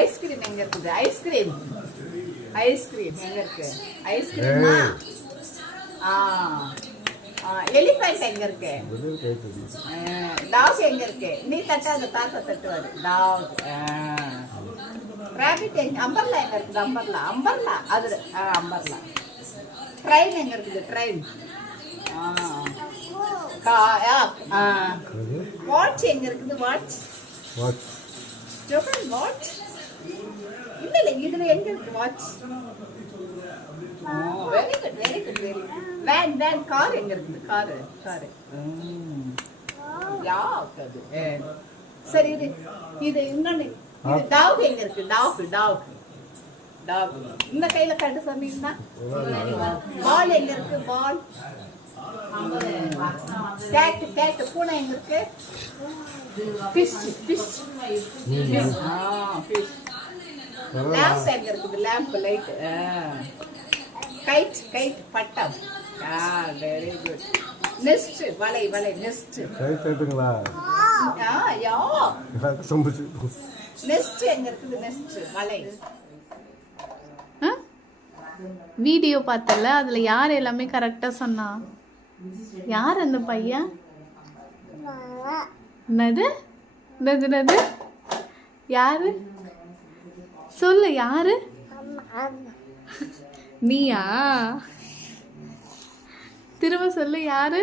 Ice cream எங்க இருக்குது? Ice cream ice cream எங்க இருக்கு? ஐஸ்கிரீமா? எலிஃபண்ட் எங்க இருக்கு? டாக் எங்க இருக்கு? நீ தட்டாத, தாத்தா தட்டுவாரு. டாக். ராபிட் எங்க? அம்பர்லா எங்க இருக்குது? அம்பர்லா அம்பர்லா அது அம்பர்லா. ட்ரெயின் எங்க இருக்குது? ட்ரெயின். வாட்ச் எங்க இருக்குது? வாட்ச். ஜோக்கர் வாட்ச் இல்ல இல்ல, இதுல எங்க இருக்கு watch? Very good very good very good. Van van. Car எங்க இருக்குது? Car car. யா அது. சரி இது இது இன்னொன்னு. இது டாக் எங்க இருக்கு? Dog dog dog. இந்த கையில கட்டு சொன்னீங்கன்னா பால் எங்க இருக்கு? பால். Cat cat. பூனை எங்க இருக்கு? Fish fish. ஃபிஷ். லேம்ப் எங்க இருக்குது? Lamp light. Kite kite. பட்டம். Very good. நெஸ்ட் வலை வலை. நெஸ்ட். கைட்டுங்களா? யா நெஸ்ட் எங்க இருக்குது? நெஸ்ட் வலை. வீடியோ பார்த்தல, அதுல யார் எல்லாமே கரெக்டா சொன்னா? யார் அந்த பையன்? என்னது என்னது என்னது? யாரு சொல்லு? யாரு? நீயா? திரும்ப சொல்லு. யாரு?